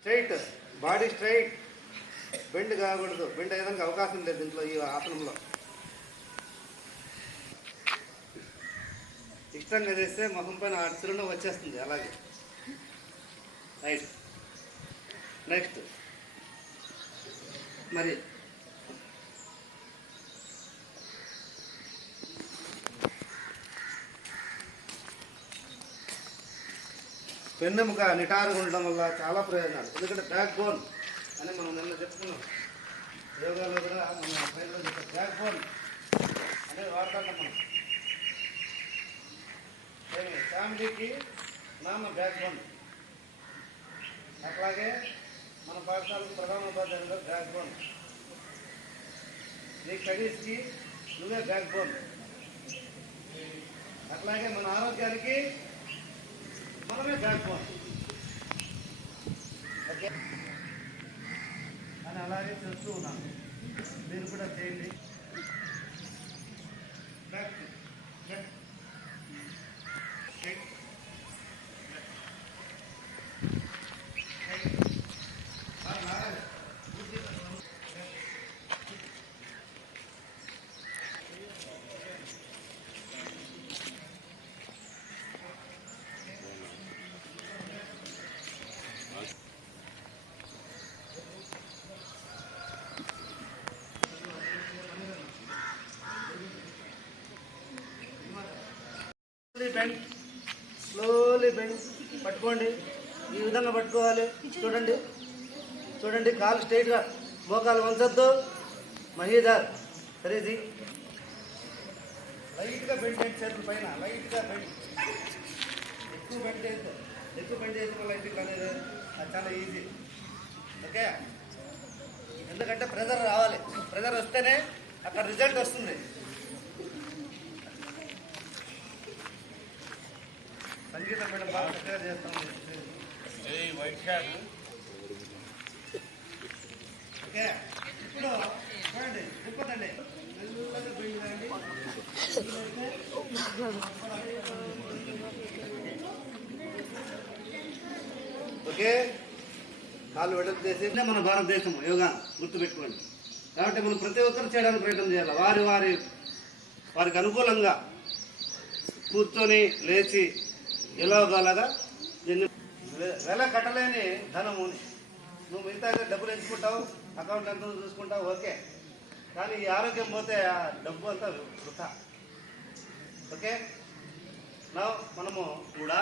Straight, body straight, bend కాకూడదు. Bend అయ్యేదానికి అవకాశం లేదు దీంట్లో, ఈ ఆసనంలో. ఇష్టంగా చేస్తే మొహం పైన చిరునవ్వు వచ్చేస్తుంది. అలాగే రైట్. నెక్స్ట్ మరి వెన్నెముక నిటారుగా ఉండడం వల్ల చాలా ప్రయోజనాలు. ఎందుకంటే బ్యాక్ బోన్ అని మనం నిన్న చెప్పుకున్నాం. యోగాలో కూడా మన పైన బ్యాక్ బోన్ అనేది వాడుతుంటాం మనం. ఫ్యామిలీకి నాన్న బ్యాక్ బోన్. అట్లాగే మన పాఠశాలకు ప్రధానోపాధ్యాయులుగా బ్యాక్ బోన్. నీ స్టడీస్కి నువ్వే బ్యాక్ బోన్. అట్లాగే మన ఆరోగ్యానికి మనమే బ్యాక్ బోన్. ఓకే అని అలాగే చేస్తూ ఉన్నాను. మీరు కూడా చేయండి. Back bend, slowly bend. పట్టుకోండి, ఈ విధంగా పట్టుకోవాలి. చూడండి చూడండి, కాలు స్ట్రైట్గా, మోకాలు వంచొద్దు. మహీధర్ సరేది. లైట్గా బెండ్ చేయండి, చేతుల పైన లైట్గా బెండ్. ఎక్కువ బెండ్ చేయొద్దు. ఎక్కువ బెండ్ చేయడం వల్ల ఇంటికి అనేది అది చాలా ఈజీ. ఓకే, ఎందుకంటే ప్రెజర్ రావాలి. ప్రెజర్ వస్తేనే అక్కడ రిజల్ట్ వస్తుంది. సంగీతం మేడం బాగా చక్కగా చేస్తాం. White short. ఓకే, ఇప్పుడు చూడండి, తిప్పదండి, మెల్లగా బయలుదేరండి. ఓకే, కాళ్ళు వెడల్పు చేసి మన భారతదేశం యోగా గుర్తుపెట్టుకోండి. కాబట్టి మనం ప్రతి ఒక్కరు చేయడానికి ప్రయత్నం చేయాలి. వారికి అనుకూలంగా కూర్చొని లేచి ఎలాగోలాగా. వెల కట్టలేని ధనము. నువ్వు మిగతా డబ్బులు ఎంచుకుంటావు, అకౌంట్ ఎంత చూసుకుంటావు, ఓకే. కానీ ఈ ఆరోగ్యం పోతే ఆ డబ్బు అంతా వృథా. ఓకే, నా మనము కూడా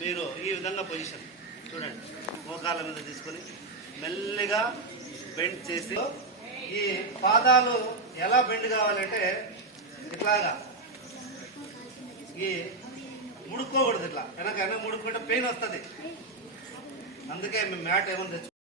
మీరు ఈ విధంగా పొజిషన్ చూడండి. మోకాళ్ళ మీద తీసుకొని మెల్లిగా బెండ్ చేసి, ఈ పాదాలు ఎలా బెండ్ కావాలంటే ఇట్లాగా, ఈ ముడుక్కోకూడదు. ఇట్లా వెనక ముడుక్కుంటే పెయిన్ వస్తుంది. అందుకే మేము మ్యాట్ ఏమని తెచ్చు